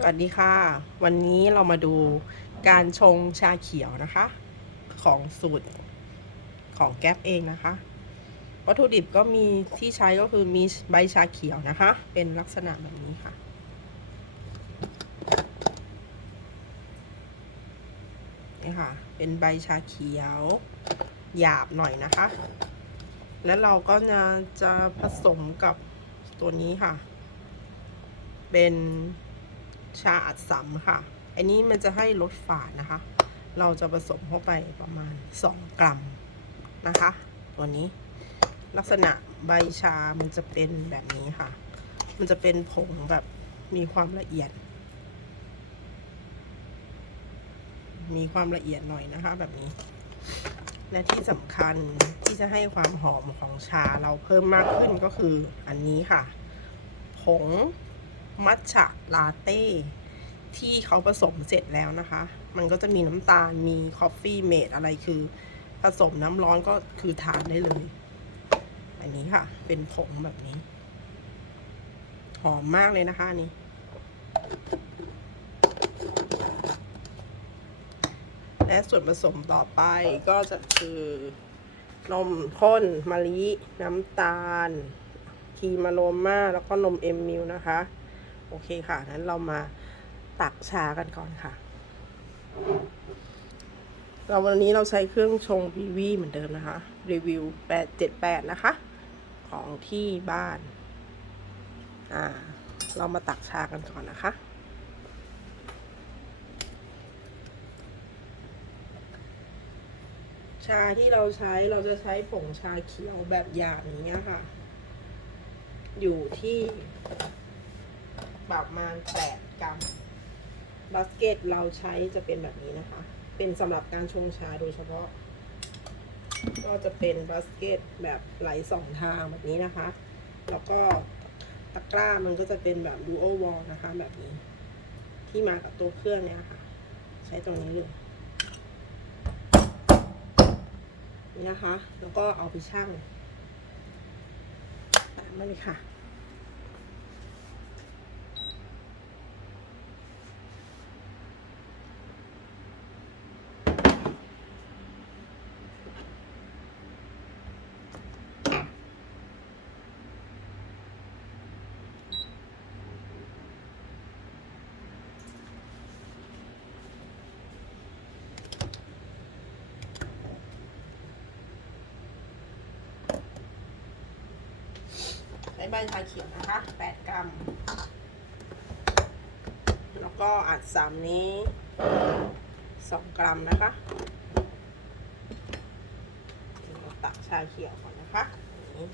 สวัสดีค่ะ วันนี้เรามาดูการชงชาเขียวนะคะ ของสูตรของแก๊ปเองนะคะ วัตถุดิบก็มีที่ใช้ก็คือมีใบชาเขียวนะคะ เป็นลักษณะแบบนี้ค่ะ นี่ค่ะ เป็นใบชาเขียว หยาบหน่อยนะคะ แล้วเราก็จะจะผสมกับตัวนี้ค่ะ เป็น ชาอัดสำค่ะ อันนี้มันจะให้ลดฝาดนะคะ เราจะผสมเข้าไปประมาณ 2 กรัมนะคะ ตัวนี้ลักษณะใบชามันจะเป็นแบบนี้ค่ะ มันจะเป็นผงแบบมีความละเอียด มีความละเอียดหน่อยนะคะ แบบนี้ และที่สำคัญที่จะให้ความหอมของชาเราเพิ่มมากขึ้นก็คืออันนี้ค่ะ ผง มัทฉะลาเต้ที่เขาผสมเสร็จแล้วนะคะ มันก็จะมีน้ำตาล มีคอฟฟี่เมดอะไรคือ ผสมน้ำร้อนก็คือทานได้เลย อันนี้ค่ะ เป็นผงแบบนี้ หอมมากเลยนะคะอันนี้ และส่วนผสมต่อไปก็จะคือนมข้นมะลิ น้ำตาลครีมอโรมาแล้วก็นมเอ็มมิลนะคะ โอเคค่ะนั้นเรามาตักชากันก่อนค่ะ เราวันนี้เราใช้เครื่องชงบีวีเหมือนเดิมนะคะ รีวิว878นะคะ ของที่บ้าน อ่า เรามาตักชากันก่อนนะคะชาที่เราใช้เราจะใช้ผงชาเขียวแบบหยาบอย่างเงี้ค่ะ อยู่ที่ ประมาณ 8 กรัมบาสเกตเราใช้จะเป็นแบบนี้นะคะ เป็นสำหรับการชงชาโดยเฉพาะ ก็จะเป็นบาสเกตแบบไหลสองทางแบบนี้นะคะ แล้วก็ตะกร้ามันก็จะเป็นแบบดูโอวอลนะคะ แบบนี้ ที่มากับตัวเครื่องเนี้ยค่ะ ใช้ตรงนี้เลยนี่นะคะ แล้วก็เอาไปชั่งตามมาเลยค่ะ ใบชาเขียวนะคะ 8 กรัม แล้วก็อัดสามนี้ 2 กรัมนะคะเราตักชาเขียวก่อนนะคะนี้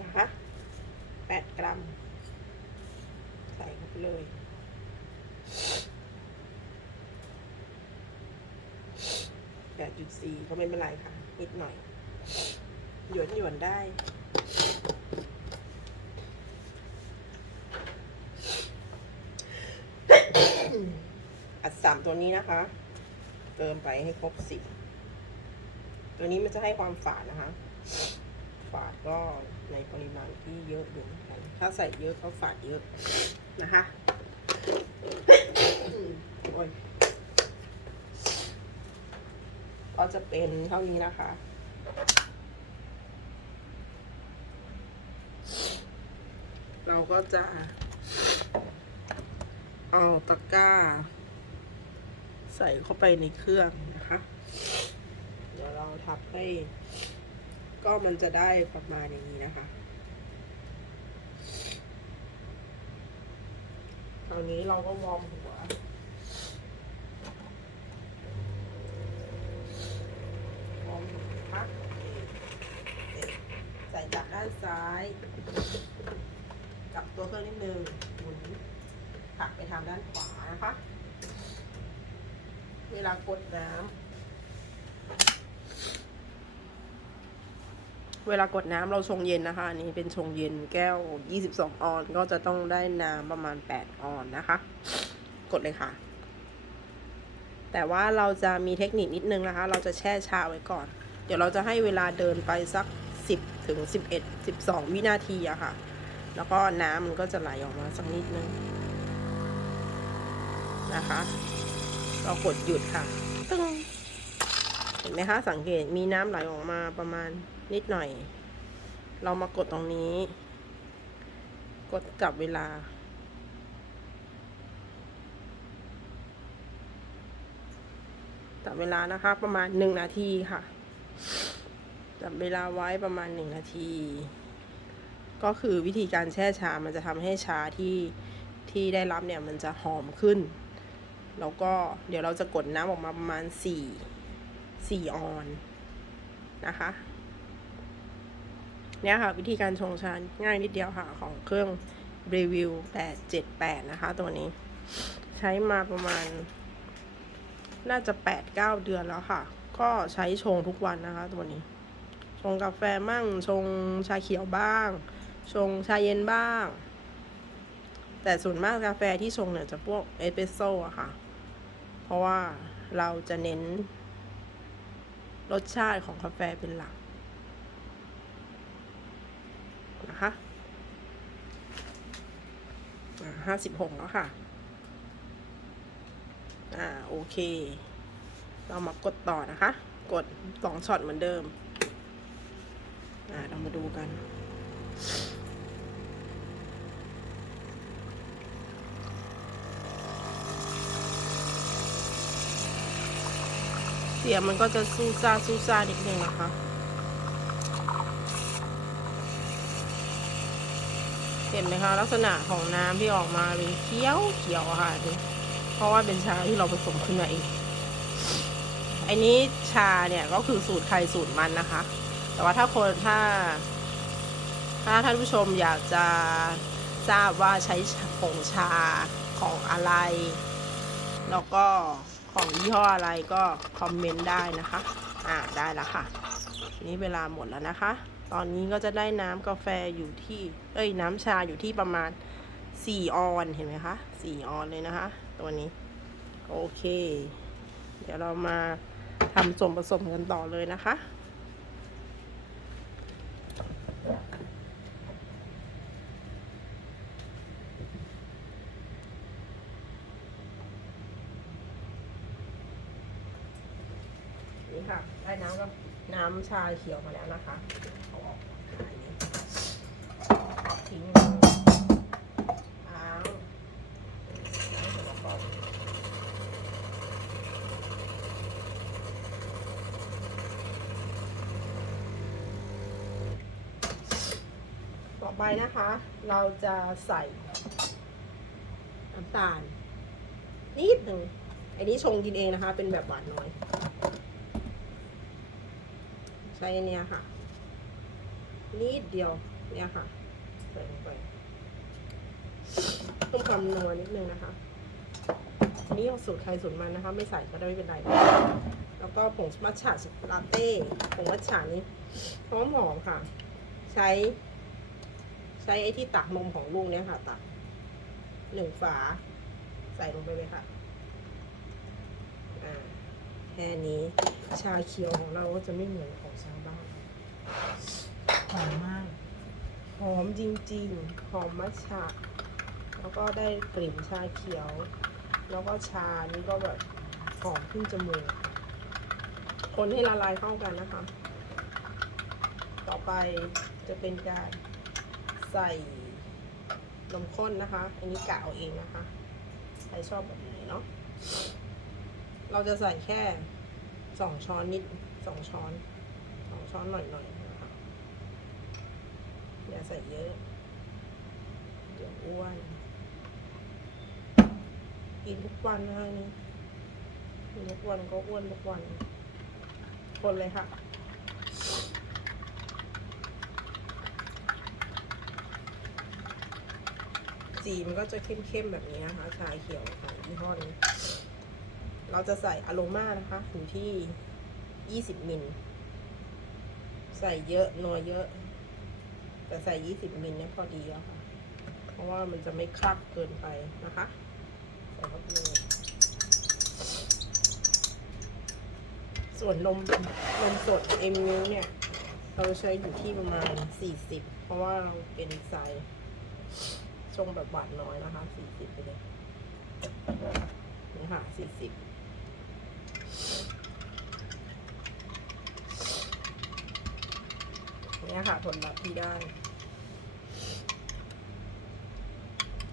นะคะ 8 กรัม ใส่ เลย แปดจุดสี่ก็ไม่เป็นไรค่ะ นิดหน่อย หยวนหยวนได้อัดสามตัวนี้นะคะ เติมไปให้ครบสิบตัวนี้มันจะให้ความฝาดนะคะ ฝาดก็ในปริมาณที่เยอะอยู่เหมือนกันถ้าใส่เยอะก็ฝาดเยอะ นะคะก็จะเป็นเท่านี้นะคะ เราก็จะเอาตะกร้า ใส่เข้าไปในเครื่องนะคะ เดี๋ยวเราทับให้ ก็มันจะได้ประมาณอย่างนี้นะคะ คราวนี้เราก็วอร์มหัว วอร์มพักใส่จากด้านซ้ายกับตัวเครื่องนิดนึงหมุนผักไปทางด้านขวานะคะ เวลากดน้ำ เวลากดน้ำเราชงเย็นนะคะ อันนี้เป็นชงเย็นแก้ว 22 ออนก็จะต้องได้น้ำประมาณ 8 ออนนะคะ กดเลยค่ะ แต่ว่าเราจะมีเทคนิคนิดนึงนะคะ เราจะแช่ชาไว้ก่อน เดี๋ยวเราจะให้เวลาเดินไปสัก 10 ถึง 11 12 วินาทีอะค่ะ แล้วก็น้ำมันก็จะไหลออกมาสักนิดนึงนะคะ เรากดหยุดค่ะตึ้งเห็นไหมคะ สังเกตมีน้ำไหลออกมาประมาณ นิดหน่อย เรามากดตรงนี้ กดจับเวลา จับเวลานะคะ ประมาณหนึ่งนาทีค่ะ จับเวลาไว้ประมาณหนึ่งนาที ก็คือวิธีการแช่ชา มันจะทำให้ชาที่ที่ได้รับเนี่ยมันจะหอมขึ้น แล้วก็เดี๋ยวเราจะกดน้ำออกมาประมาณสี่สี่ออนนะคะ เนี่ยค่ะ วิธีการชงชาง่ายนิดเดียวค่ะ ของเครื่องรีวิว878 นะคะ ตัวนี้ ใช้มาประมาณ น่าจะ 8-9 เดือนแล้วค่ะ ก็ใช้ชงทุกวันนะคะ ตัวนี้ ชงกาแฟมั่ง ชงชาเขียวบ้าง ชงชาเย็นบ้าง แต่ส่วนมากกาแฟที่ชงเนี่ยจะพวกเอสเปรสโซ่อะค่ะ เพราะว่าเราจะเน้นรสชาติของกาแฟเป็นหลัก นะคะห้าสิบหกแล้วค่ะ อ่า โอเค เรามากดต่อนะคะ กดสองช็อตเหมือนเดิม อ่า เรามาดูกันเสียงมันก็จะซูซ่าซูซ่านิดนึงนะคะ ห็นไหมคะ ลักษณะของน้ำที่ออกมาเป็นเขียวเขียวค่ะดูเพราะว่าเป็นชาที่เราผสมขึ้นมาเองไอ้นี้ชาเนี่ยก็คือสูตรใครสูตรมันนะคะ แต่ว่าถ้าคนถ้า ถ้าท่านผู้ชมอยากจะทราบว่าใช้ผงชาของอะไร แล้วก็ของยี่ห้ออะไรก็คอมเมนต์ได้นะคะ อ่าได้แล้วค่ะ นี่เวลาหมดแล้วนะคะ ตอนนี้ก็จะได้น้ำกาแฟอยู่ที่ เอ้ย น้ำชาอยู่ที่ประมาณ 4 ออนเห็นไหมคะ4ออนเลยนะคะ ตัวนี้ โอเค เดี๋ยวเรามาทำส่วนผสมกันต่อเลยนะคะ นี่ค่ะ ได้น้ำกับน้ำชาเขียวมาแล้วนะคะเอาออกก่อนค่ะอันนี้ทิ้งล้างต่อไปนะคะ เราจะใส่น้ำตาลนิดหนึ่งอันนี้ชงกินเองนะคะ เป็นแบบหวานน้อย ใช้อันเนี้ยค่ะ นิดเดียวเนี่ยค่ะใส่ลงไปเพิ่มความนัวนิดนึงนะคะอันนี้ของสูตรใครสูตรมันนะคะ ไม่ใส่ก็ได้ไม่เป็นไร แล้วก็ผงมัทฉะลาเต้ผงมัทฉะนี้หอมหอมๆค่ะ ใช้ ใช้ไอ้ที่ตักนมของลูกเนี้ยค่ะ ตักหนึ่งฝา ใส่ลงไปเลยค่ะ แค่นี้ชาเขียวของเราก็จะไม่เหมือนของชาวบ้านหอมมากหอมจริงๆหอมมัทฉะแล้วก็ได้กลิ่นชาเขียว แล้วก็ชานี่ก็แบบหอมขึ้นจมูกคนให้ละลายเข้ากันนะคะ ต่อไปจะเป็นการใส่นมข้นนะคะ อันนี้กะเอาเองนะคะ ใครชอบแบบไหนเนาะ เราจะใส่แค่สองช้อนนิดสองช้อนสองช้อนหน่อยๆนะคะอย่าใส่เยอะ เดี๋ยวอ้วน กินทุกวันนะคะนี่กินทุกวันก็อ้วนทุกวัน คนเลยค่ะสีมันก็จะเข้มๆแบบนี้นะคะชาเขียวของยี่ห้อนี้ เราจะใส่อโลมานะคะอยู่ที่ 20มิลใส่เยอะน้อยเยอะ แต่ใส่ 20มิลเนี่ยพอดีแล้วค่ะ เพราะว่ามันจะไม่คลับเกินไปนะคะ ใส่เข้าไปส่วนนมนมสดเอ็มิลเนี่ย เราใช้อยู่ที่ประมาณ 40 เพราะว่าเราเป็นสาชงแบบหวานน้อยนะคะ 40 ไปเลยนี่ค่ะ 40 นี่ค่ะผลลัพธ์ที่ได้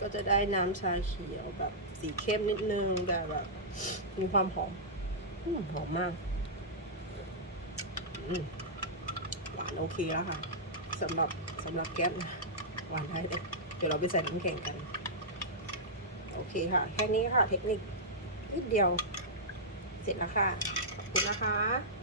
ก็จะได้น้ำชาเขียวแบบสีเข้มนิดนึงแต่แบบมีความหอมอมหอมมากหวานโอเคแล้วค่ะสำหรับสำหรับแก๊สหวานได้เลยเดี๋ยวเราไปใส่น้ำแข็งกัน โอเคค่ะ แค่นี้ค่ะ เทคนิคนิดเดียว เสร็จแล้วค่ะ ขอบคุณนะคะ